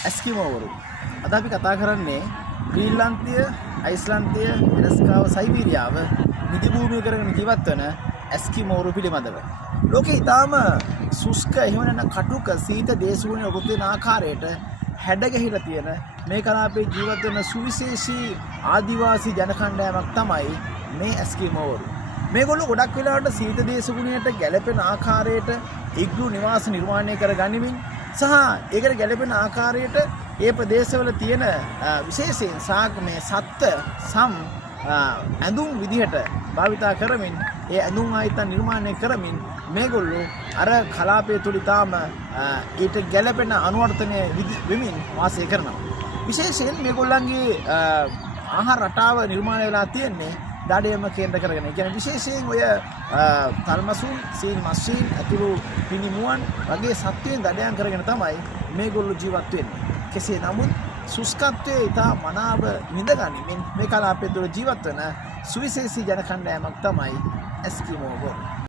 ඇස්කිමෝවරු. අද අපි කතා කරන්නේ ග්‍රීන්ලන්තය, අයිස්ලන්තය, ඇලස්කාව, සයිබීරියාව නිදි භූමිය කරගෙන ජීවත් වන ඇස්කිමෝවරු පිළිබඳව. ලෝකේ ඊටාම සුස්ක එහෙම නැත්නම් කටුක සීත දේශගුණය ඔබ දෙන ආකාරයට හැඩගැහිලා තියෙන මේ කලාපයේ ජීවත් වෙන සුවිශේෂී ආදිවාසී ජනකණ්ඩායමක් තමයි මේ ඇස්කිමෝවරු. මේගොල්ලෝ ගොඩක් වෙලාවට සීත දේශගුණයට ගැළපෙන ආකාරයට ඉග්ලු නිවාස නිර්මාණය කර ගනිමින් සහ ඒකට ගැළපෙන ආකාරයට ඒ ප්‍රදේශවල තියෙන විශේෂයෙන් මේ සම් ඇඳුම් විදිහට භාවිතා කරමින් ඒ ඇඳුම් ආයතන නිර්මාණය කරමින් මේගොල්ලෝ අර කලාපය තුල තාම ඊට ගැළපෙන අනුවර්තනය වෙමින් වාසය කරනවා. විශේෂයෙන් මේගොල්ලන්ගේ ආහාර රටාව නිර්මාණය වෙලා තියෙන්නේ දඩයම කේන්ද්‍ර කරගෙන. ඒ කියන්නේ විශේෂයෙන් ඔය තල්මසුන්, සීල් මස්සින් අතුරු පිනිමුවන් වගේ සත්වයන් දඩයන් කරගෙන තමයි මේගොල්ලෝ ජීවත් වෙන්නේ. කෙසේ නමුත් සුස්කත්වයේ ඉතා මනාව විඳගනිමින් මේ කලාපය තුළ ජීවත් වන සුවිශේෂී ජනකණ්ඩායමක් තමයි ඇස්කිමෝවරු.